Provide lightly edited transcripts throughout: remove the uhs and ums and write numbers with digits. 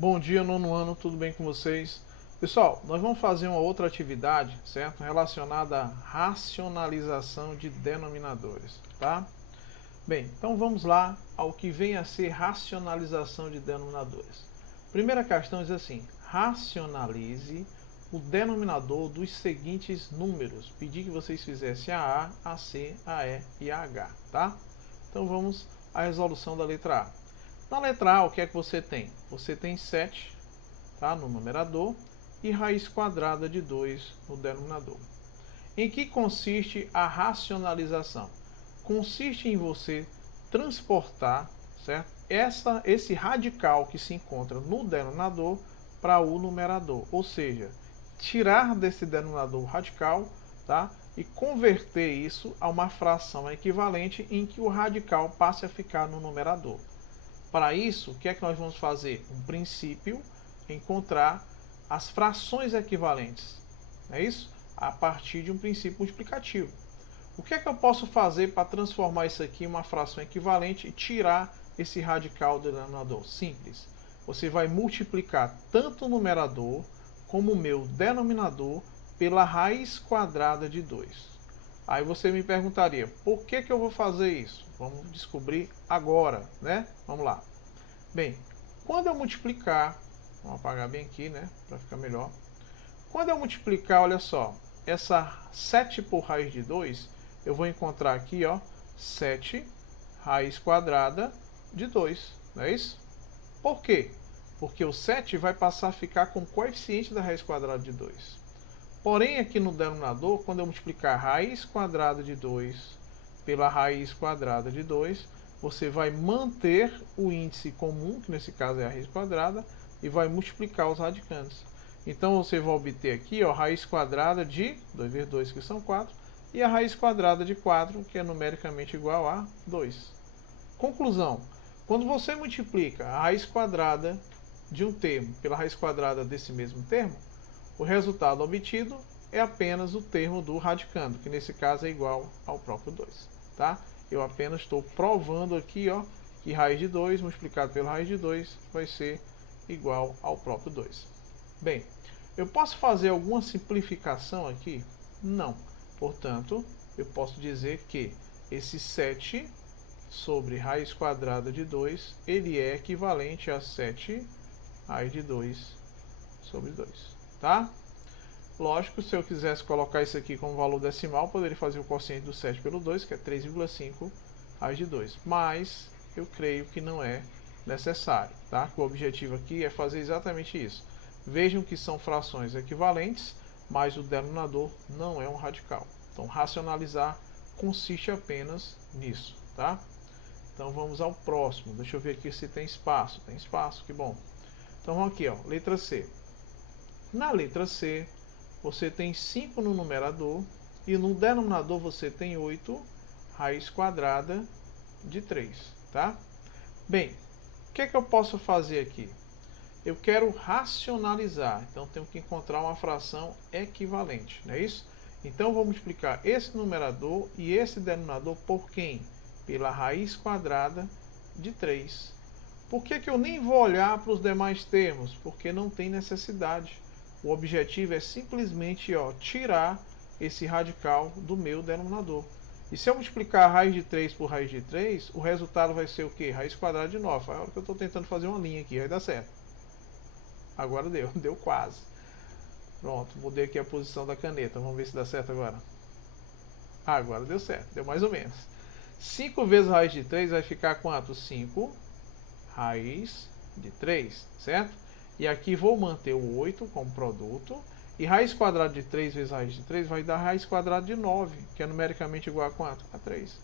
Bom dia, nono ano, tudo bem com vocês? Pessoal, nós vamos fazer uma outra atividade, certo? Relacionada à racionalização de denominadores, tá? Bem, então vamos lá ao que vem a ser racionalização de denominadores. Primeira questão diz assim: racionalize o denominador dos seguintes números. Pedi que vocês fizessem a A, a C, a E e a H, tá? Então vamos à resolução da letra A. Na letra A, o que é que você tem? Você tem 7, tá, no numerador e raiz quadrada de 2 no denominador. Em que consiste a racionalização? Consiste em você transportar, certo, esse radical que se encontra no denominador para o numerador, ou seja, tirar desse denominador radical, tá, e converter isso a uma fração equivalente em que o radical passe a ficar no numerador. Para isso, o que é que nós vamos fazer? Um princípio, encontrar as frações equivalentes. Não é isso? A partir de um princípio multiplicativo. O que é que eu posso fazer para transformar isso aqui em uma fração equivalente e tirar esse radical do denominador? Simples. Você vai multiplicar tanto o numerador como o meu denominador pela raiz quadrada de 2. Aí você me perguntaria, por que eu vou fazer isso? Vamos descobrir agora, né? Vamos lá. Bem, quando eu multiplicar, vamos apagar bem aqui, né? Para ficar melhor. Quando eu multiplicar, olha só, essa 7 por raiz de 2, eu vou encontrar aqui, ó, 7 raiz quadrada de 2, não é isso? Por quê? Porque o 7 vai passar a ficar com o coeficiente da raiz quadrada de 2. Porém, aqui no denominador, quando eu multiplicar a raiz quadrada de 2 pela raiz quadrada de 2, você vai manter o índice comum, que nesse caso é a raiz quadrada, e vai multiplicar os radicantes. Então você vai obter aqui, ó, raiz quadrada de 2 vezes 2, que são 4, e a raiz quadrada de 4, que é numericamente igual a 2. Conclusão: quando você multiplica a raiz quadrada de um termo pela raiz quadrada desse mesmo termo, o resultado obtido é apenas o termo do radicando, que nesse caso é igual ao próprio 2. Tá? Eu apenas estou provando aqui, ó, que raiz de 2 multiplicado pela raiz de 2 vai ser igual ao próprio 2. Bem, eu posso fazer alguma simplificação aqui? Não. Portanto, eu posso dizer que esse 7 sobre raiz quadrada de 2, ele é equivalente a 7 raiz de 2 sobre 2. Tá? Lógico, se eu quisesse colocar isso aqui como valor decimal, eu poderia fazer o quociente do 7 pelo 2, que é 3,5 raiz de 2. Mas eu creio que não é necessário, tá? O objetivo aqui é fazer exatamente isso. Vejam que são frações equivalentes, mas o denominador não é um radical. Então, racionalizar consiste apenas nisso, tá? Então, vamos ao próximo. Deixa eu ver aqui se tem espaço. Tem espaço, que bom. Então, vamos aqui, ó, letra C. Na letra C, você tem 5 no numerador e no denominador você tem 8 raiz quadrada de 3, tá? Bem, o que é que eu posso fazer aqui? Eu quero racionalizar, então tenho que encontrar uma fração equivalente, não é isso? Então vou multiplicar esse numerador e esse denominador por quem? Pela raiz quadrada de 3. Por que eu nem vou olhar para os demais termos? Porque não tem necessidade. O objetivo é simplesmente, ó, tirar esse radical do meu denominador. E se eu multiplicar a raiz de 3 por raiz de 3, o resultado vai ser o quê? Raiz quadrada de 9. É a hora que eu estou tentando fazer uma linha aqui, vai dar certo. Agora deu, deu quase. Pronto, mudei aqui a posição da caneta. Vamos ver se dá certo agora. Agora deu certo, deu mais ou menos. 5 vezes raiz de 3 vai ficar quanto? 5 raiz de 3, certo? E aqui vou manter o 8 como produto. E raiz quadrada de 3 vezes raiz de 3 vai dar raiz quadrada de 9, que é numericamente igual a quanto? A 3.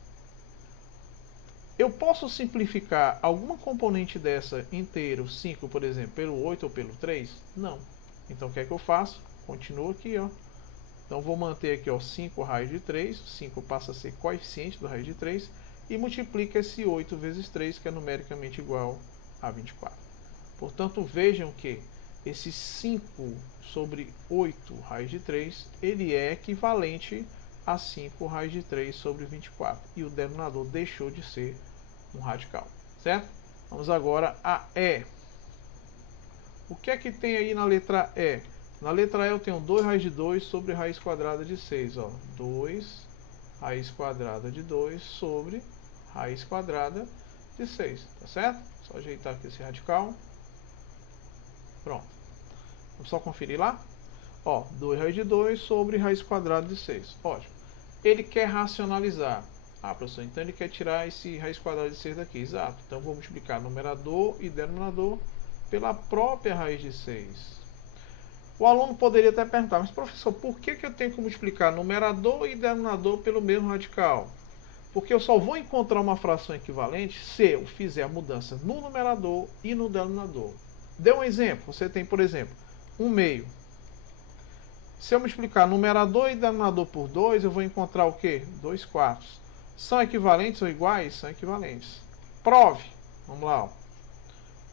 Eu posso simplificar alguma componente dessa inteiro, 5, por exemplo, pelo 8 ou pelo 3? Não. Então o que é que eu faço? Continuo aqui, ó. Então vou manter aqui, ó, 5 raiz de 3, 5 passa a ser coeficiente da raiz de 3, e multiplica esse 8 vezes 3, que é numericamente igual a 24. Portanto, vejam que esse 5 sobre 8 raiz de 3, ele é equivalente a 5 raiz de 3 sobre 24. E o denominador deixou de ser um radical, certo? Vamos agora a E. O que é que tem aí na letra E? Na letra E eu tenho 2 raiz de 2 sobre raiz quadrada de 6. Ó. 2 raiz quadrada de 2 sobre raiz quadrada de 6. Tá certo? Só ajeitar aqui esse radical. Pronto. Vamos só conferir lá. Ó, 2 raiz de 2 sobre raiz quadrada de 6. Ótimo. Ele quer racionalizar. Ah, professor, então ele quer tirar esse raiz quadrada de 6 daqui. Exato. Então vou multiplicar numerador e denominador pela própria raiz de 6. O aluno poderia até perguntar, mas professor, por que eu tenho que multiplicar numerador e denominador pelo mesmo radical? Porque eu só vou encontrar uma fração equivalente se eu fizer a mudança no numerador e no denominador. Dê um exemplo. Você tem, por exemplo, 1/2. Se eu multiplicar numerador e denominador por 2, eu vou encontrar o quê? 2/4. São equivalentes ou iguais? São equivalentes. Prove. Vamos lá. Ó.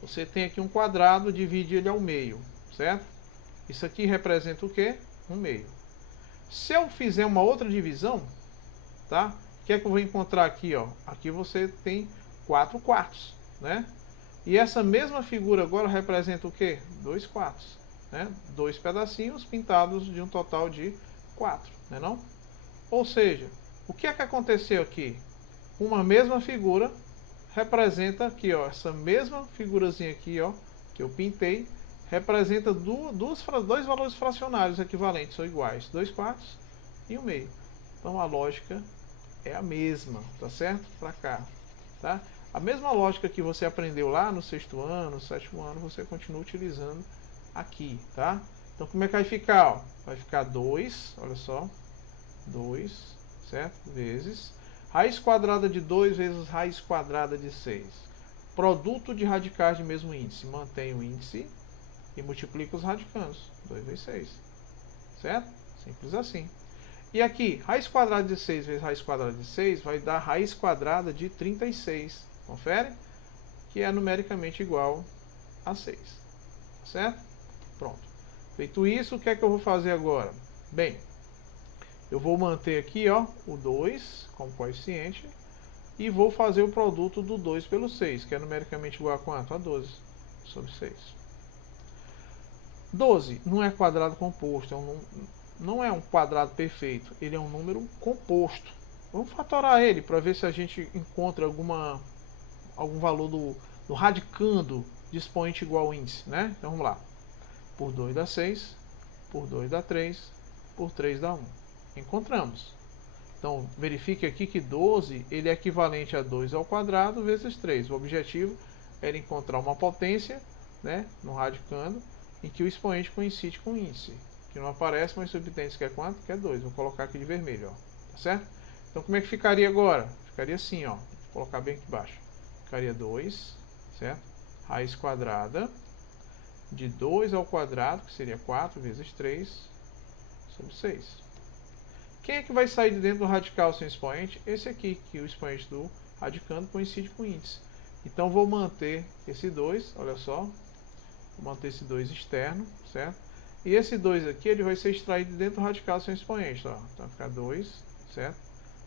Você tem aqui um quadrado, divide ele ao meio, certo? Isso aqui representa o quê? 1/2. Se eu fizer uma outra divisão, tá? O que é que eu vou encontrar aqui? Ó? Aqui você tem 4/4, né? E essa mesma figura agora representa o quê? 2/4. Né? 2 pedacinhos pintados de um total de 4, né não? Ou seja, o que é que aconteceu aqui? Uma mesma figura representa aqui, ó, essa mesma figurazinha aqui, ó, que eu pintei, representa dois valores fracionários equivalentes ou iguais, 2/4 e 1/2. Então a lógica é a mesma, tá certo? Para cá, tá? A mesma lógica que você aprendeu lá no 6º ano, no 7º ano, você continua utilizando aqui, tá? Então como é que vai ficar? Ó? Vai ficar 2, olha só, 2, certo? Vezes raiz quadrada de 2 vezes raiz quadrada de 6. Produto de radicais de mesmo índice. Mantém o índice e multiplica os radicandos. 2 vezes 6. Certo? Simples assim. E aqui, raiz quadrada de 6 vezes raiz quadrada de 6 vai dar raiz quadrada de 36. Confere? Que é numericamente igual a 6. Certo? Pronto. Feito isso, o que é que eu vou fazer agora? Bem, eu vou manter aqui, ó, o 2 como coeficiente e vou fazer o produto do 2 pelo 6, que é numericamente igual a quanto? A 12 sobre 6. 12 não é quadrado composto, não é um quadrado perfeito, ele é um número composto. Vamos fatorar ele para ver se a gente encontra algum valor do radicando de expoente igual ao índice, né? Então vamos lá. Por 2 dá 6, por 2 dá 3, por 3 dá 1. Encontramos. Então, verifique aqui que 12 ele é equivalente a 2 ao quadrado vezes 3. O objetivo era encontrar uma potência, né, no radicando, em que o expoente coincide com o índice. Que não aparece, mas subtende que é quanto? Que é 2. Vou colocar aqui de vermelho, ó. Tá certo? Então, como é que ficaria agora? Ficaria assim, ó. Vou colocar bem aqui embaixo. Ficaria 2, certo? Raiz quadrada de 2 ao quadrado, que seria 4 vezes 3, sobre 6. Quem é que vai sair de dentro do radical sem expoente? Esse aqui, que o expoente do radicando coincide com o índice. Então vou manter esse 2, olha só. Vou manter esse 2 externo, certo? E esse 2 aqui, ele vai ser extraído dentro do radical sem expoente, ó. Então vai ficar 2, certo?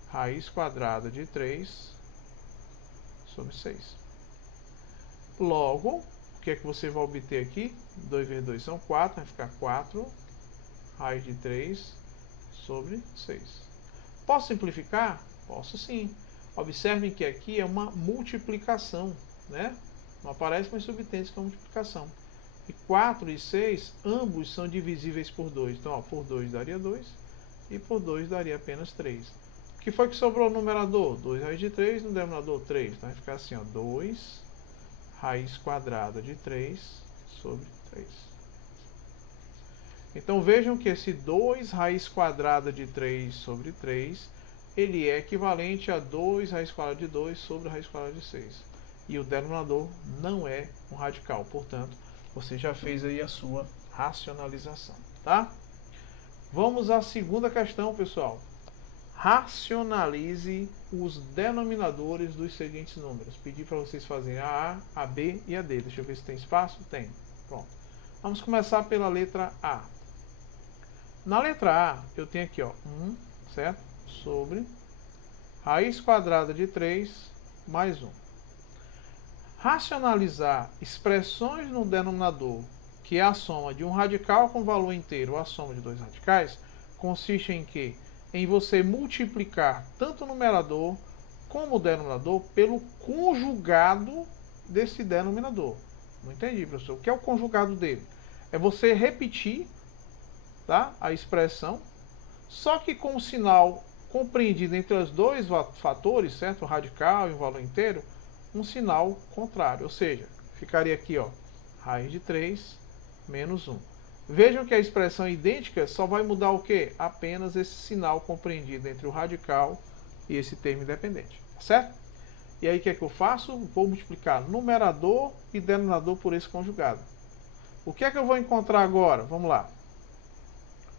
Raiz quadrada de 3 sobre 6. Logo, o que é que você vai obter aqui? 2 vezes 2 são 4, vai ficar 4 raiz de 3 sobre 6. Posso simplificar? Posso sim. Observem que aqui é uma multiplicação, né? Não aparece, mas subtende que é uma multiplicação. E 4 e 6, ambos são divisíveis por 2. Então, ó, por 2 daria 2 e por 2 daria apenas 3. O que foi que sobrou no numerador? 2 raiz de 3, no denominador 3. Então vai ficar assim, ó, 2 raiz quadrada de 3 sobre 3. Então vejam que esse 2 raiz quadrada de 3 sobre 3, ele é equivalente a 2 raiz quadrada de 2 sobre raiz quadrada de 6. E o denominador não é um radical, portanto, você já fez aí a sua racionalização, tá? Vamos à segunda questão, pessoal. Racionalize os denominadores dos seguintes números. Pedi para vocês fazerem a A, a B e a D. Deixa eu ver se tem espaço. Tem. Pronto. Vamos começar pela letra A. Na letra A, eu tenho aqui, ó, 1, certo? Sobre raiz quadrada de 3 mais 1. Racionalizar expressões no denominador que é a soma de um radical com valor inteiro ou a soma de dois radicais, consiste em quê? Em você multiplicar tanto o numerador como o denominador pelo conjugado desse denominador. Não entendi, professor. O que é o conjugado dele? É você repetir, tá, a expressão, só que com o sinal compreendido entre os dois fatores, certo? O radical e o valor inteiro, um sinal contrário. Ou seja, ficaria aqui, ó, raiz de 3 menos 1. Vejam que a expressão é idêntica, só vai mudar o quê? Apenas esse sinal compreendido entre o radical e esse termo independente, certo? E aí o que é que eu faço? Vou multiplicar numerador e denominador por esse conjugado. O que é que eu vou encontrar agora? Vamos lá.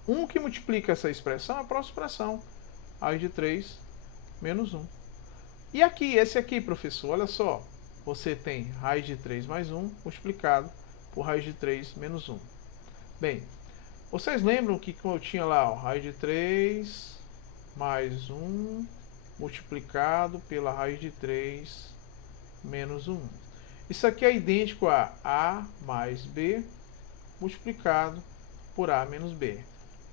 1 que multiplica essa expressão é a próxima expressão. Raiz de 3 menos 1. E aqui, esse aqui, professor, olha só. Você tem raiz de 3 mais 1 multiplicado por raiz de 3 menos 1. Bem, vocês lembram que eu tinha lá, ó, raiz de 3 mais 1 multiplicado pela raiz de 3 menos 1. Isso aqui é idêntico a A mais B multiplicado por A menos B.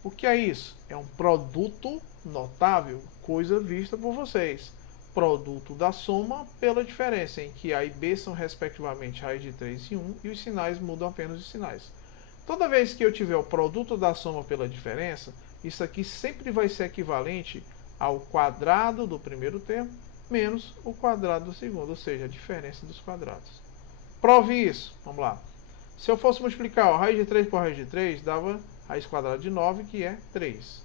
O que é isso? É um produto notável, coisa vista por vocês. Produto da soma pela diferença, em que A e B são respectivamente raiz de 3 e 1, e os sinais mudam apenas os sinais. Toda vez que eu tiver o produto da soma pela diferença, isso aqui sempre vai ser equivalente ao quadrado do primeiro termo menos o quadrado do segundo, ou seja, a diferença dos quadrados. Prove isso. Vamos lá. Se eu fosse multiplicar a raiz de 3 por raiz de 3, dava raiz quadrada de 9, que é 3.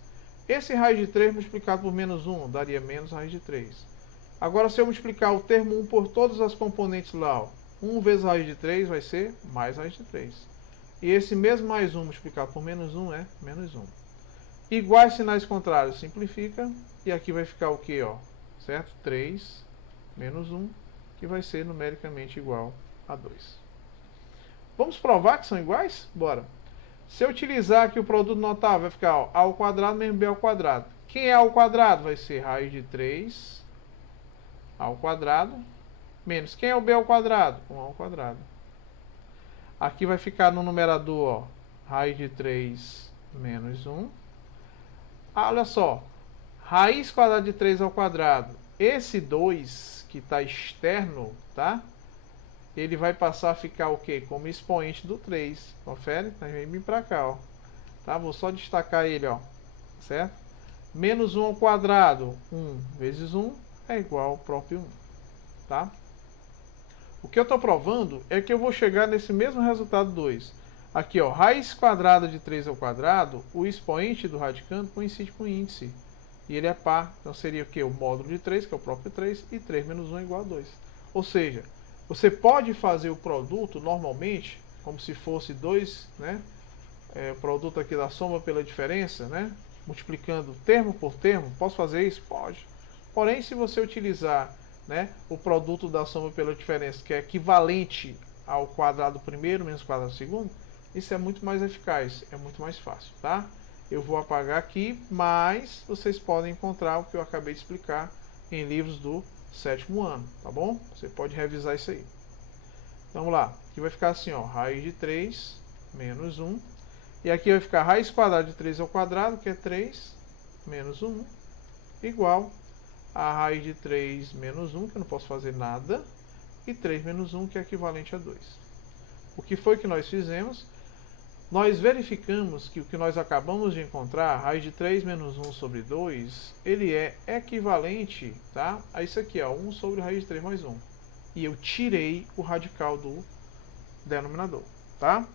Esse raiz de 3 multiplicado por menos 1 daria menos raiz de 3. Agora, se eu multiplicar o termo 1 por todas as componentes lá, ó, 1 vezes raiz de 3 vai ser mais raiz de 3. E esse mesmo mais 1 multiplicado por menos 1 é menos 1. Iguais sinais contrários, simplifica. E aqui vai ficar o que, ó? Certo? 3 menos 1, que vai ser numericamente igual a 2. Vamos provar que são iguais? Bora. Se eu utilizar aqui o produto notável, vai ficar, ó, A ao quadrado menos B ao quadrado. Quem é A ao quadrado? Vai ser raiz de 3 ao quadrado menos. Quem é o B ao quadrado? 1 ao quadrado. Aqui vai ficar no numerador, ó, raiz de 3 menos 1. Ah, olha só. Raiz quadrada de 3 ao quadrado. Esse 2 que está externo, tá? Ele vai passar a ficar o quê? Como expoente do 3. Confere? Tá, vem bem para cá, ó. Tá? Vou só destacar ele, ó. Certo? Menos 1 ao quadrado. 1 vezes 1 é igual ao próprio 1. Tá? O que eu estou provando é que eu vou chegar nesse mesmo resultado 2. Aqui, ó, raiz quadrada de 3 ao quadrado, o expoente do radicando coincide com o índice. E ele é par, então seria o quê? O módulo de 3, que é o próprio 3, e 3 menos 1 é igual a 2. Ou seja, você pode fazer o produto normalmente, como se fosse 2, né? O produto aqui da soma pela diferença, né? Multiplicando termo por termo. Posso fazer isso? Pode. Porém, se você utilizar, né, o produto da soma pela diferença, que é equivalente ao quadrado primeiro menos o quadrado segundo, isso é muito mais eficaz, é muito mais fácil, tá? Eu vou apagar aqui, mas vocês podem encontrar o que eu acabei de explicar em livros do 7º ano, tá bom? Você pode revisar isso aí. Então, vamos lá. Aqui vai ficar assim, ó, raiz de 3 menos 1. E aqui vai ficar raiz quadrada de 3 ao quadrado, que é 3 menos 1, igual a raiz de 3 menos 1, que eu não posso fazer nada, e 3 menos 1, que é equivalente a 2. O que foi que nós fizemos? Nós verificamos que o que nós acabamos de encontrar, raiz de 3 menos 1 sobre 2, ele é equivalente, tá, a isso aqui, ó, 1 sobre raiz de 3 mais 1. E eu tirei o radical do denominador, tá?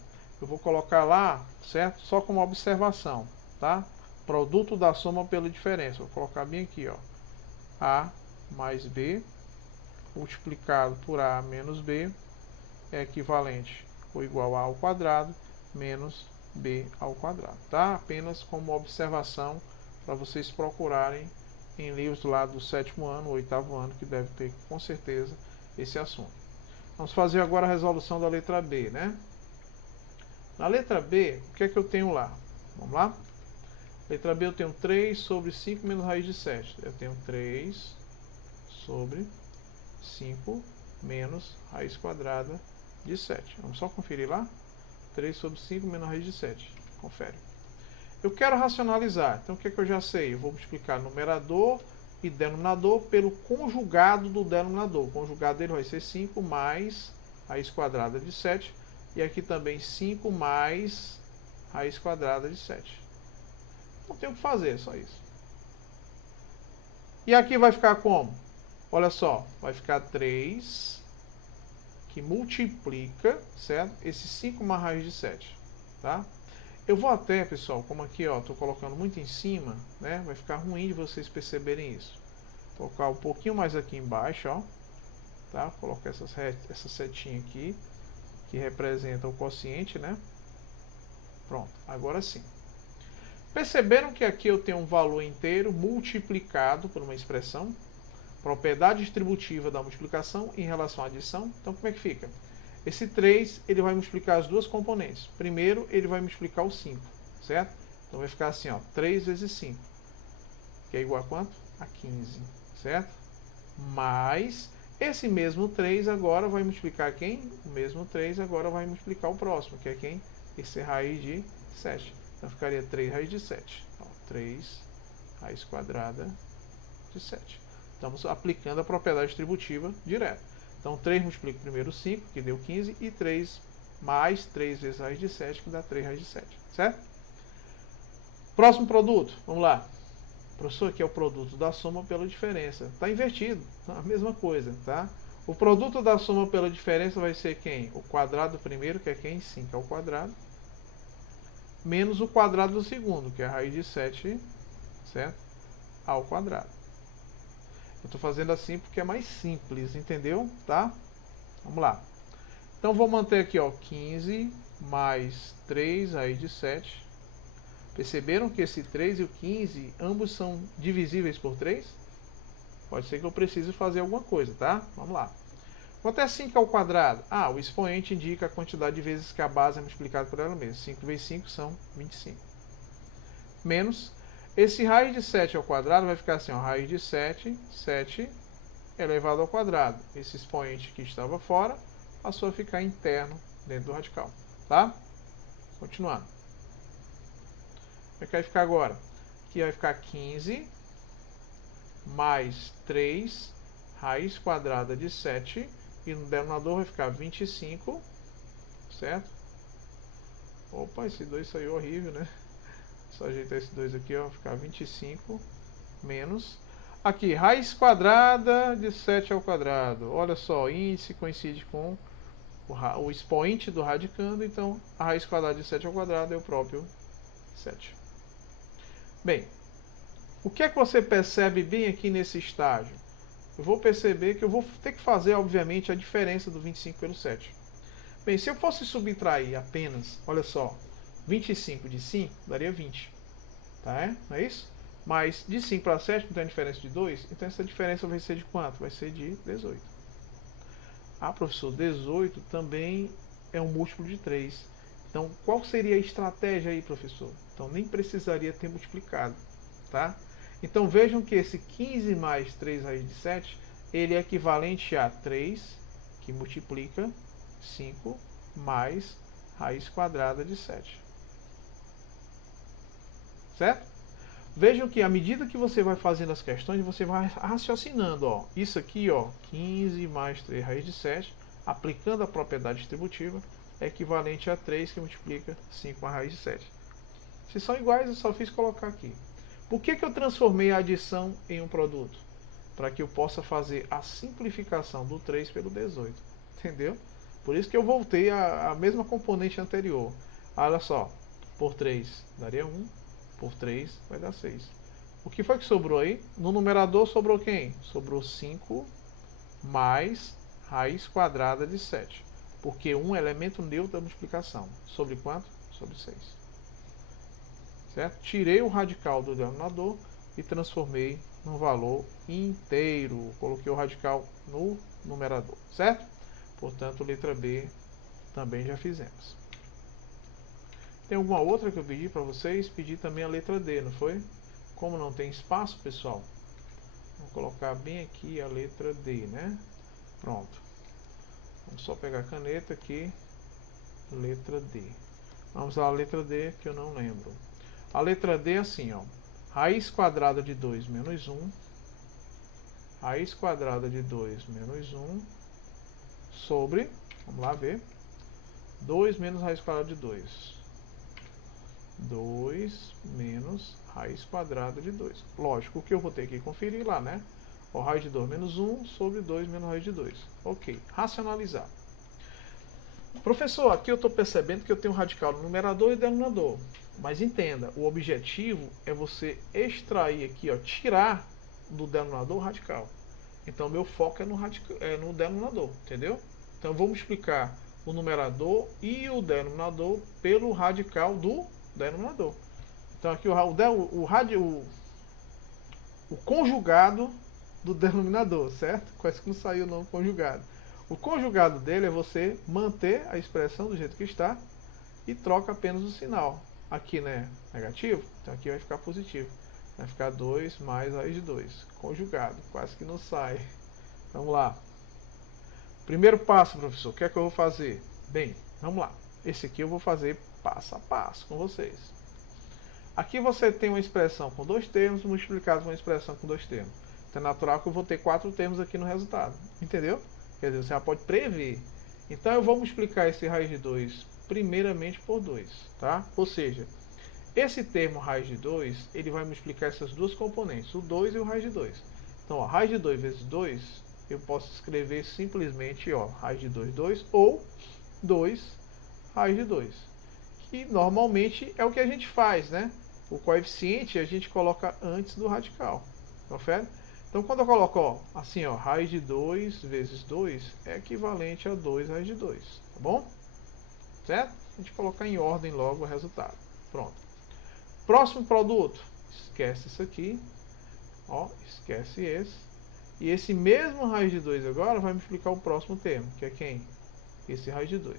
Eu vou colocar lá, certo? Só como observação, tá? Produto da soma pela diferença. Vou colocar bem aqui, ó. A mais B multiplicado por A menos B é equivalente ou igual a ao quadrado menos B ao quadrado, tá? Apenas como observação para vocês procurarem em livros lá do 7º ano, 8º ano, que deve ter com certeza esse assunto. Vamos fazer agora a resolução da letra B, né? Na letra B, o que é que eu tenho lá? Vamos lá? Letra B eu tenho 3 sobre 5 menos raiz de 7. Eu tenho 3 sobre 5 menos raiz quadrada de 7. Vamos só conferir lá? 3 sobre 5 menos a raiz de 7. Confere. Eu quero racionalizar. Então o que, é que eu já sei? Eu vou multiplicar numerador e denominador pelo conjugado do denominador. O conjugado dele vai ser 5 mais raiz quadrada de 7. E aqui também 5 mais raiz quadrada de 7. Não tem o que fazer, só isso. E aqui vai ficar como? Olha só, vai ficar 3, que multiplica, certo? Esse 5 mais raiz de 7, tá? Eu vou até, pessoal, como aqui, ó, tô colocando muito em cima, né? Vai ficar ruim de vocês perceberem isso. Vou colocar um pouquinho mais aqui embaixo, ó. Tá? Vou colocar essa setinha aqui, que representa o quociente, né? Pronto, agora sim. Perceberam que aqui eu tenho um valor inteiro multiplicado por uma expressão? Propriedade distributiva da multiplicação em relação à adição. Então, como é que fica? Esse 3, ele vai multiplicar as duas componentes. Primeiro, ele vai multiplicar o 5, certo? Então, vai ficar assim, ó, 3 vezes 5, que é igual a quanto? A 15, certo? Mais, esse mesmo 3 agora vai multiplicar quem? O mesmo 3 agora vai multiplicar o próximo, que é quem? Esse é raiz de 7. Então, ficaria 3 raiz de 7. Então, 3 raiz quadrada de 7. Estamos aplicando a propriedade distributiva direto. Então, 3 multiplica primeiro 5, que deu 15, e 3 mais 3 vezes raiz de 7, que dá 3 raiz de 7, certo? Próximo produto, vamos lá. Professor, aqui é o produto da soma pela diferença. Está invertido, a mesma coisa, tá? O produto da soma pela diferença vai ser quem? O quadrado do primeiro, que é quem? 5 ao quadrado, menos o quadrado do segundo, que é a raiz de 7, certo? Ao quadrado. Eu estou fazendo assim porque é mais simples, entendeu? Tá? Vamos lá. Então, vou manter aqui, ó, 15 mais 3 raiz de 7. Perceberam que esse 3 e o 15, ambos são divisíveis por 3? Pode ser que eu precise fazer alguma coisa, tá? Vamos lá. Quanto é 5 ao quadrado? Ah, o expoente indica a quantidade de vezes que a base é multiplicada por ela mesma. 5 vezes 5 são 25. Menos... esse raiz de 7 ao quadrado vai ficar assim, ó, raiz de 7, 7 elevado ao quadrado. Esse expoente que estava fora passou a ficar interno dentro do radical, tá? Continuando. Como é que vai ficar agora? Aqui vai ficar 15 mais 3 raiz quadrada de 7 e no denominador vai ficar 25, certo? Opa, esse 2 saiu horrível, né? Só ajeitar esse 2 aqui, ó, ficar 25 menos. Aqui, raiz quadrada de 7 ao quadrado. Olha só, índice coincide com o expoente do radicando, então a raiz quadrada de 7 ao quadrado é o próprio 7. Bem, o que é que você percebe bem aqui nesse estágio? Eu vou perceber que eu vou ter que fazer, obviamente, a diferença do 25 pelo 7. Bem, se eu fosse subtrair apenas, olha só, 25 de 5 daria 20, tá? Não é isso? Mas de 5 para 7 não tem diferença de 2, então essa diferença vai ser de quanto? Vai ser de 18. Ah, professor, 18 também é um múltiplo de 3. Então, qual seria a estratégia aí, professor? Então, nem precisaria ter multiplicado, tá? Então, vejam que esse 15 mais 3 raiz de 7, ele é equivalente a 3, que multiplica 5, mais raiz quadrada de 7. Certo? Vejam que à medida que você vai fazendo as questões, você vai raciocinando, ó. Isso aqui, ó, 15 mais 3 raiz de 7, aplicando a propriedade distributiva, é equivalente a 3 que multiplica 5 mais raiz de 7. Se são iguais, eu só fiz colocar aqui. Por que eu transformei a adição em um produto? Para que eu possa fazer a simplificação do 3 pelo 18. Entendeu? Por isso que eu voltei à mesma componente anterior. Olha só, por 3 daria 1, por 3 vai dar 6. O que foi que sobrou aí? No numerador sobrou quem? Sobrou 5 mais raiz quadrada de 7. Porque 1 é elemento neutro da multiplicação. Sobre quanto? Sobre 6. Certo? Tirei o radical do denominador e transformei num valor inteiro. Coloquei o radical no numerador. Certo? Portanto, letra B também já fizemos. Tem alguma outra que eu pedi para vocês? Pedi também a letra D, não foi? Como não tem espaço, pessoal, vou colocar bem aqui a letra D, né? Pronto. Vamos só pegar a caneta aqui Letra D. Vamos lá, a letra D, que eu não lembro. A letra D é assim, ó. Raiz quadrada de 2 menos 1. Raiz quadrada de 2 menos 1 sobre, vamos lá ver, 2 menos raiz quadrada de 2. 2 menos raiz quadrada de 2. Lógico que eu vou ter que conferir lá, né? Ó, raiz de 2 menos 1 sobre 2 menos raiz de 2. Ok, racionalizar. Professor, aqui eu estou percebendo que eu tenho radical no numerador e denominador. Mas entenda, o objetivo é você extrair aqui, ó, tirar do denominador o radical. Então meu foco é no denominador, entendeu? Então vamos explicar o numerador e o denominador pelo radical do denominador. Então aqui o conjugado do denominador, certo? Quase que não saiu o nome conjugado. O conjugado dele é você manter a expressão do jeito que está e troca apenas o sinal. Aqui, né, negativo, então aqui vai ficar positivo. Vai ficar 2 mais raiz de 2. Conjugado, quase que não sai. Vamos lá. Primeiro passo, professor, o que é que eu vou fazer? Bem, vamos lá. Esse aqui eu vou fazer passo a passo com vocês. Aqui você tem uma expressão com 2 termos multiplicado com uma expressão com 2 termos. Então é natural que eu vou ter 4 termos aqui no resultado. Entendeu? Quer dizer, você já pode prever. Então eu vou multiplicar esse raiz de 2 primeiramente por 2, tá? Ou seja, esse termo raiz de 2, ele vai multiplicar essas duas componentes, o 2 e o raiz de 2. Então, ó, raiz de 2 vezes 2, eu posso escrever simplesmente, ó, raiz de 2, 2, ou 2 raiz de 2. Que normalmente é o que a gente faz, né? O coeficiente a gente coloca antes do radical, confere? Então, quando eu coloco, ó, assim, ó, raiz de 2 vezes 2 é equivalente a 2 raiz de 2, tá bom? Certo? A gente colocar em ordem logo o resultado. Pronto. Próximo produto. Esquece isso aqui. Ó, esquece esse. E esse mesmo raiz de 2 agora vai multiplicar o próximo termo, que é quem? Esse raiz de 2.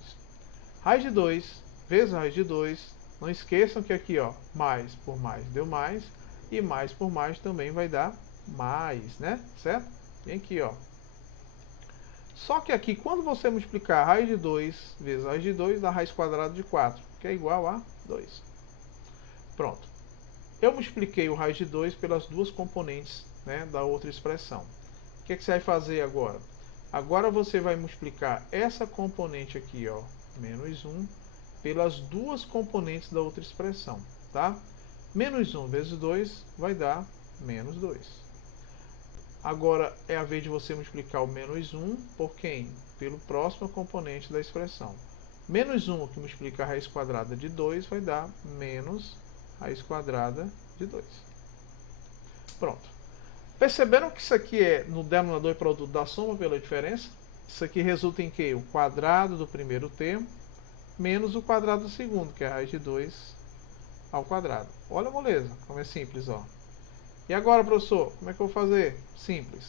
Raiz de 2 vezes raiz de 2. Não esqueçam que aqui, ó, mais por mais deu mais. E mais por mais também vai dar mais, né? Certo? Vem aqui, ó. Só que aqui, quando você multiplicar raiz de 2 vezes raiz de 2, dá raiz quadrada de 4, que é igual a 2. Pronto. Eu multipliquei o raiz de 2 pelas duas componentes, né, da outra expressão. O que é que você vai fazer agora? Agora você vai multiplicar essa componente aqui, ó, menos 1, pelas duas componentes da outra expressão, tá? Menos 1 vezes 2 vai dar menos 2. Agora é a vez de você multiplicar o menos 1 por quem? Pelo próximo componente da expressão. Menos 1 que multiplica a raiz quadrada de 2 vai dar menos raiz quadrada de 2. Pronto. Perceberam que isso aqui é no denominador e produto da soma pela diferença? Isso aqui resulta em que? O quadrado do primeiro termo menos o quadrado do segundo, que é a raiz de 2 ao quadrado. Olha a moleza, como é simples, ó. E agora, professor, como é que eu vou fazer? Simples.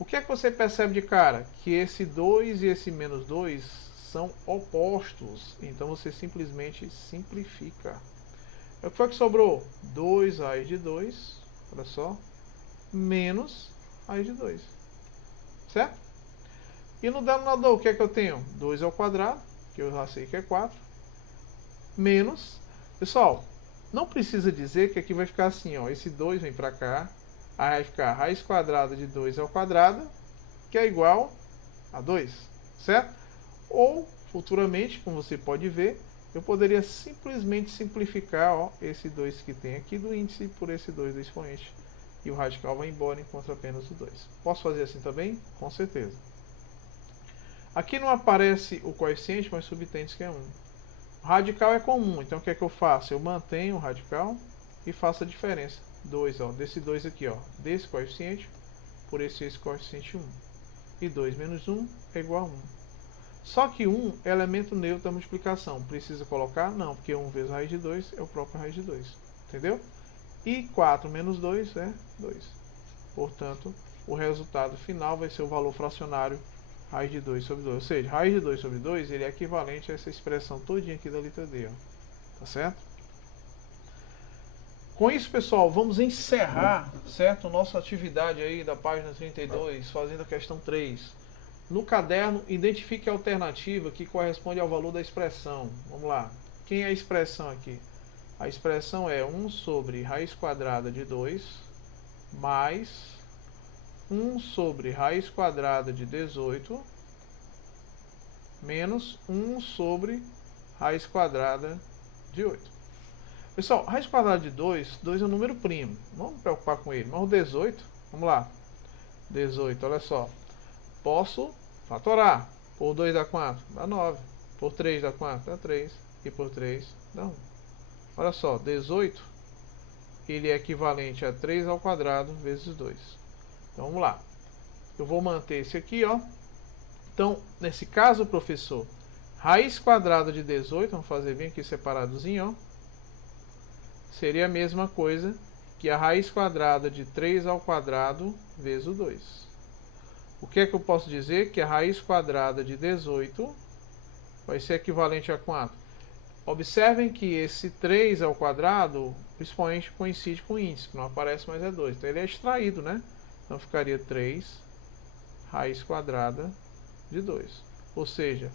O que é que você percebe de cara? Que esse 2 e esse menos 2 são opostos. Então você simplesmente simplifica. O que foi que sobrou? 2 raiz de 2, olha só, menos raiz de 2. Certo? E no denominador, o que é que eu tenho? 2 ao quadrado, que eu já sei que é 4, menos... Pessoal, não precisa dizer que aqui vai ficar assim, ó, esse 2 vem para cá, aí vai ficar raiz quadrada de 2 ao quadrado, que é igual a 2, certo? Ou, futuramente, como você pode ver, eu poderia simplesmente simplificar, ó, esse 2 que tem aqui do índice por esse 2 do expoente. E o radical vai embora, enquanto apenas o 2. Posso fazer assim também? Com certeza. Aqui não aparece o coeficiente, mas subtende que é 1. O radical é comum, então o que é que eu faço? Eu mantenho o radical e faço a diferença. 2, ó, desse 2 aqui, ó, desse coeficiente por esse coeficiente 1. E 2 menos 1 é igual a 1. Só que 1 é elemento neutro da multiplicação. Precisa colocar? Não, porque 1 vezes raiz de 2 é o próprio raiz de 2. Entendeu? E 4 menos 2 é 2. Portanto, o resultado final vai ser o valor fracionário raiz de 2 sobre 2. Ou seja, raiz de 2 sobre 2 ele é equivalente a essa expressão todinha aqui da letra D. Ó. Tá certo? Com isso, pessoal, vamos encerrar, certo? Nossa atividade aí da página 32, fazendo a questão 3. No caderno, identifique a alternativa que corresponde ao valor da expressão. Vamos lá. Quem é a expressão aqui? A expressão é 1 sobre raiz quadrada de 2 mais 1 sobre raiz quadrada de 18 menos 1 sobre raiz quadrada de 8. Pessoal, raiz quadrada de 2 é um número primo. Não vamos preocupar com ele. Mas o 18, vamos lá. 18, olha só. Posso fatorar. Por 2 dá quanto? Dá 9. Por 3 dá quanto? Dá 3. E por 3 dá 1. Olha só, 18, ele é equivalente a 3 ao quadrado vezes 2. Então vamos lá. Eu vou manter esse aqui, ó. Então, nesse caso, professor, raiz quadrada de 18, vamos fazer bem aqui separadozinho, ó. Seria a mesma coisa que a raiz quadrada de 3 ao quadrado vezes o 2. O que é que eu posso dizer? Que a raiz quadrada de 18 vai ser equivalente a quanto? Observem que esse 3 ao quadrado, o expoente coincide com o índice, que não aparece, mas é 2. Então ele é extraído, né? Então ficaria 3 raiz quadrada de 2. Ou seja,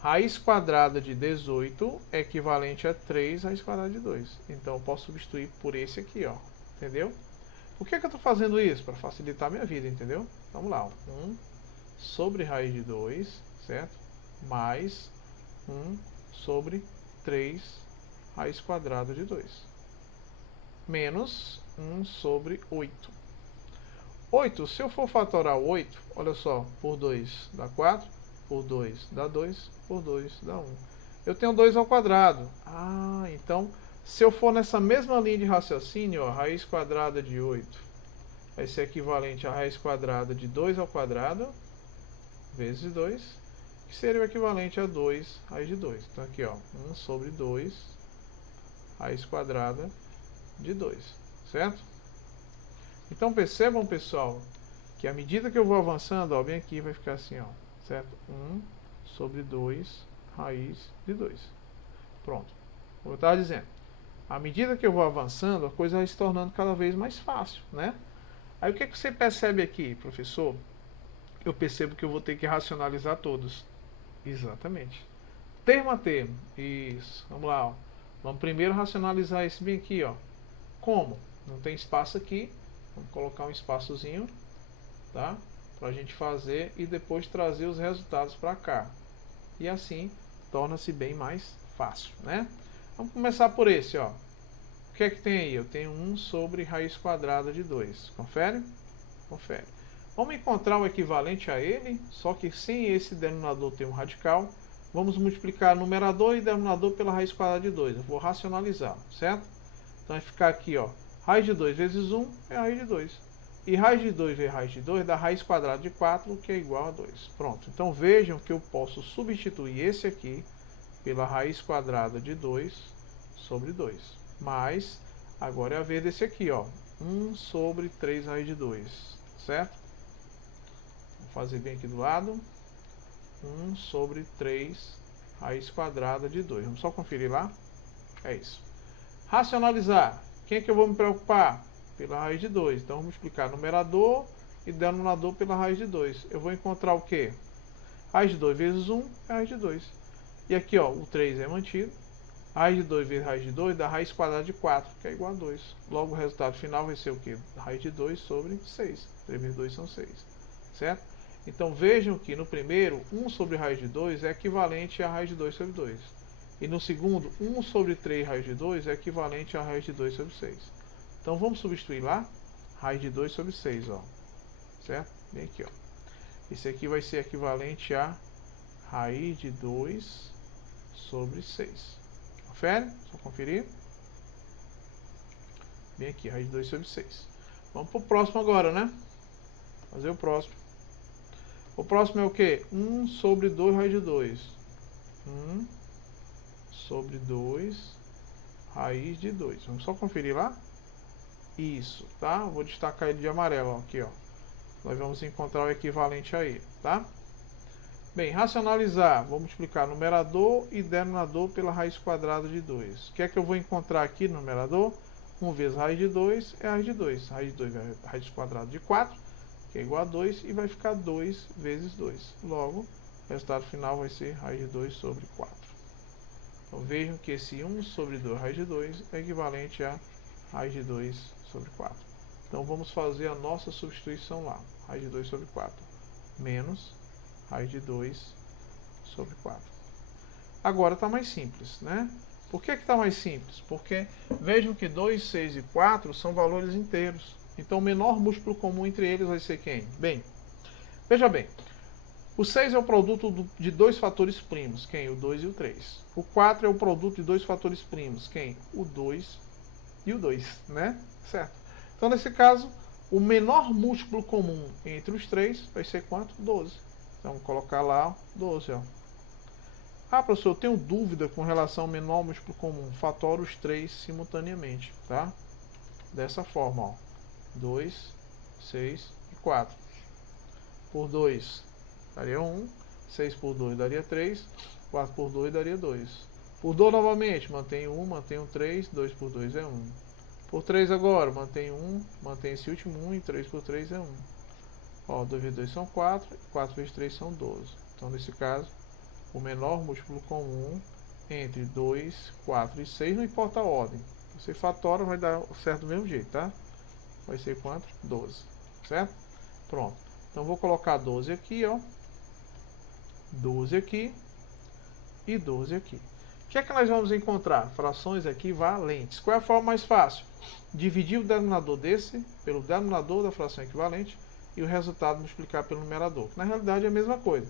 raiz quadrada de 18 é equivalente a 3 raiz quadrada de 2. Então eu posso substituir por esse aqui, ó. Entendeu? Por que eu estou fazendo isso? Para facilitar a minha vida, entendeu? Vamos lá. 1 sobre raiz de 2, certo? Mais 1 sobre 3 raiz quadrada de 2. Menos 1 sobre 8. 8, se eu for fatorar 8, olha só, por 2 dá 4, por 2 dá 2, por 2 dá 1. Eu tenho 2 ao quadrado. Ah, então, se eu for nessa mesma linha de raciocínio, ó, raiz quadrada de 8 vai ser equivalente a raiz quadrada de 2 ao quadrado vezes 2, que seria o equivalente a 2 raiz de 2. Então aqui, ó, 1 sobre 2 raiz quadrada de 2, certo? Então percebam, pessoal, que à medida que eu vou avançando, ó, bem aqui vai ficar assim, ó, certo? 1 sobre 2 raiz de 2. Pronto. Como eu estava dizendo, à medida que eu vou avançando, a coisa vai se tornando cada vez mais fácil, né? Aí o que você percebe aqui, professor? Eu percebo que eu vou ter que racionalizar todos. Exatamente. Termo a termo. Isso. Vamos lá, ó. Vamos primeiro racionalizar esse bem aqui, ó. Como? Não tem espaço aqui. Vamos colocar um espaçozinho, tá? Pra gente fazer e depois trazer os resultados para cá. E assim torna-se bem mais fácil, né? Vamos começar por esse, ó. O que é que tem aí? Eu tenho 1 sobre raiz quadrada de 2. Confere? Confere. Vamos encontrar o equivalente a ele, só que sem esse denominador ter um radical. Vamos multiplicar numerador e denominador pela raiz quadrada de 2. Eu vou racionalizar, certo? Então vai ficar aqui, ó. Raiz de 2 vezes 1 é raiz de 2. E raiz de 2 vezes raiz de 2 dá raiz quadrada de 4, que é igual a 2. Pronto. Então vejam que eu posso substituir esse aqui pela raiz quadrada de 2 sobre 2. Mas, agora é a vez desse aqui, ó. 1 sobre 3 raiz de 2. Certo? Vou fazer bem aqui do lado. 1 sobre 3 raiz quadrada de 2. Vamos só conferir lá. É isso. Racionalizar. Quem é que eu vou me preocupar? Pela raiz de 2. Então, vamos multiplicar numerador e denominador pela raiz de 2. Eu vou encontrar o quê? Raiz de 2 vezes 1 é raiz de 2. E aqui, ó, o 3 é mantido. Raiz de 2 vezes raiz de 2 dá raiz quadrada de 4, que é igual a 2. Logo, o resultado final vai ser o quê? Raiz de 2 sobre 6. 3 vezes 2 são 6. Certo? Então, vejam que no primeiro, 1 sobre raiz de 2 é equivalente a raiz de 2 sobre 2. E no segundo, 1 sobre 3 raiz de 2 é equivalente a raiz de 2 sobre 6. Então, vamos substituir lá. Raiz de 2 sobre 6, ó. Certo? Bem aqui, ó. Esse aqui vai ser equivalente a raiz de 2 sobre 6. Confere? Só conferir. Bem aqui, raiz de 2 sobre 6. Vamos para o próximo agora, né? Fazer o próximo. O próximo é o quê? 1 sobre 2 raiz de 2. 1 sobre 2 raiz de 2. Vamos só conferir lá. Isso, tá? Vou destacar ele de amarelo, ó, aqui, ó. Nós vamos encontrar o equivalente a ele, tá? Bem, racionalizar. Vou multiplicar numerador e denominador pela raiz quadrada de 2. O que é que eu vou encontrar aqui no numerador? 1 vezes raiz de 2 é raiz de 2. Raiz de 2 é raiz quadrada de 4, que é igual a 2, e vai ficar 2 vezes 2. Logo, o resultado final vai ser raiz de 2 sobre 4. Então vejam que esse 1 sobre 2 raiz de 2 é equivalente a raiz de 2 sobre 4. Então vamos fazer a nossa substituição lá. Raiz de 2 sobre 4 menos raiz de 2 sobre 4. Agora está mais simples, né? Por que está mais simples? Porque vejam que 2, 6 e 4 são valores inteiros. Então o menor múltiplo comum entre eles vai ser quem? Bem, veja bem. O 6 é o produto de dois fatores primos. Quem? O 2 e o 3. O 4 é o produto de dois fatores primos. Quem? O 2 e o 2, né? Certo? Então nesse caso, o menor múltiplo comum entre os três vai ser quanto? 12. Então vamos colocar lá 12, ó. Ah, professor, eu tenho dúvida com relação ao menor múltiplo comum. Fatora os três simultaneamente, tá? Dessa forma, ó. 2, 6 e 4. Por 2 daria 1. 6 por 2 daria 3. 4 por 2 daria 2. Por 2 novamente, mantém 1, mantém um 3. 2 por 2 é 1. Por 3 agora, mantém 1, mantém esse último 1 e 3 por 3 é 1. Ó, 2 vezes 2 são 4, e 4 vezes 3 são 12. Então, nesse caso, o menor múltiplo comum entre 2, 4 e 6, não importa a ordem. Você fatora, vai dar certo do mesmo jeito, tá? Vai ser quanto? 12, certo? Pronto. Então, vou colocar 12 aqui, ó. 12 aqui e 12 aqui. O que é que nós vamos encontrar? Frações equivalentes. Qual é a forma mais fácil? Dividir o denominador desse pelo denominador da fração equivalente e o resultado multiplicar pelo numerador. Na realidade é a mesma coisa.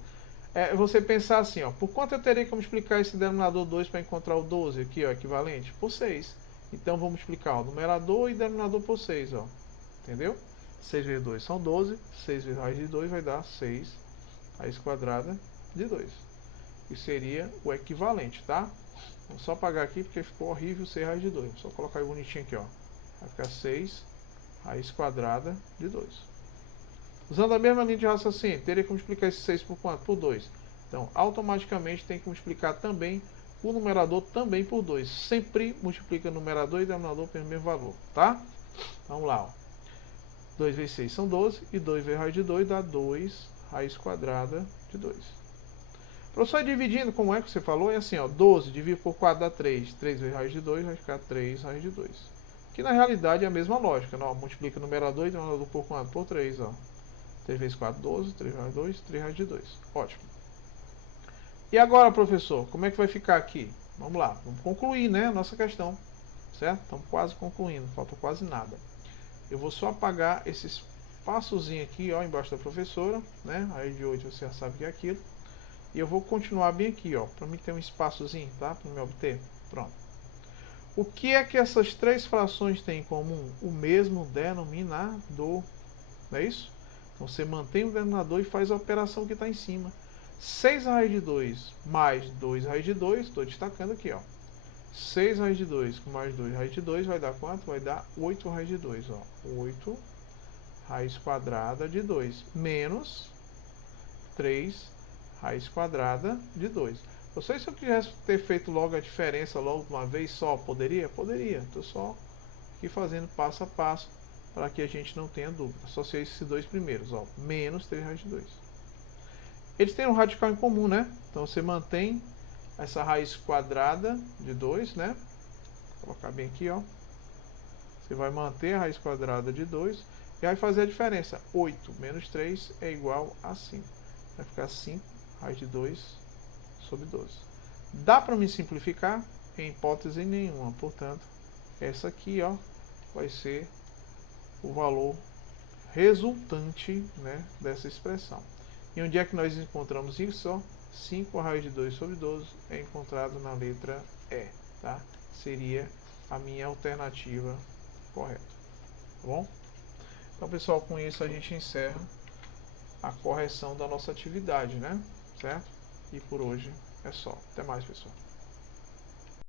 É você pensar assim, ó, por quanto eu teria que multiplicar esse denominador 2 para encontrar o 12 aqui, ó, equivalente? Por 6. Então vou multiplicar o numerador e denominador por 6, ó. Entendeu? 6 vezes 2 são 12, 6 vezes raiz de 2 vai dar 6 raiz quadrada de 2. Que seria o equivalente, tá? Vou só apagar aqui porque ficou horrível ser raiz de 2. Vou só colocar aí bonitinho aqui, ó. Vai ficar 6 raiz quadrada de 2. Usando a mesma linha de raciocínio, teria que multiplicar esse 6 por quanto? Por 2. Então, automaticamente tem que multiplicar também o numerador também por 2. Sempre multiplica numerador e denominador pelo mesmo valor, tá? Vamos lá, ó. 2 vezes 6 são 12 e 2 vezes raiz de 2 dá 2 raiz quadrada de 2. Professor, dividindo, como é que você falou? É assim, ó, 12 dividido por 4 dá 3. 3 vezes raiz de 2 vai ficar 3 raiz de 2. Que na realidade é a mesma lógica, não? Multiplica numerador e denominador por quanto? Por 3, ó. 3 vezes 4, 12. 3 vezes 2, 3 raiz de 2. Ótimo. E agora, professor, como é que vai ficar aqui? Vamos lá, vamos concluir, né, a nossa questão. Certo? Estamos quase concluindo, falta quase nada. Eu vou só apagar esse espaçozinho aqui, ó, embaixo da professora, né? Raiz de 8 você já sabe que é aquilo. E eu vou continuar bem aqui, ó, para mim ter um espaçozinho, tá? Para me obter. Pronto. O que é que essas três frações têm em comum? O mesmo denominador. Não é isso? Então você mantém o denominador e faz a operação que está em cima. 6 raiz de 2 mais 2 raiz de 2, estou destacando aqui, ó. 6 raiz de 2 com mais 2 raiz de 2 vai dar quanto? Vai dar 8 raiz de 2, ó. 8 raiz quadrada de 2 menos 3 raiz quadrada de 2. Se eu quisesse ter feito logo a diferença logo de uma vez só, poderia? Poderia. Estou só aqui fazendo passo a passo para que a gente não tenha dúvida. Só ser esses dois primeiros, ó, menos 3 raiz de 2. Eles têm um radical em comum, né? Então você mantém essa raiz quadrada de 2, né? Vou colocar bem aqui, ó. Você vai manter a raiz quadrada de 2 e vai fazer a diferença. 8 menos 3 é igual a 5. Vai ficar 5 raiz de 2 sobre 12. Dá para me simplificar? Em hipótese nenhuma. Portanto, essa aqui, ó, vai ser o valor resultante, né, dessa expressão. E onde é que nós encontramos isso? Ó? 5 raiz de 2 sobre 12 é encontrado na letra E. Tá? Seria a minha alternativa correta. Tá bom? Então, pessoal, com isso a gente encerra a correção da nossa atividade, né? Certo? E por hoje é só. Até mais, pessoal.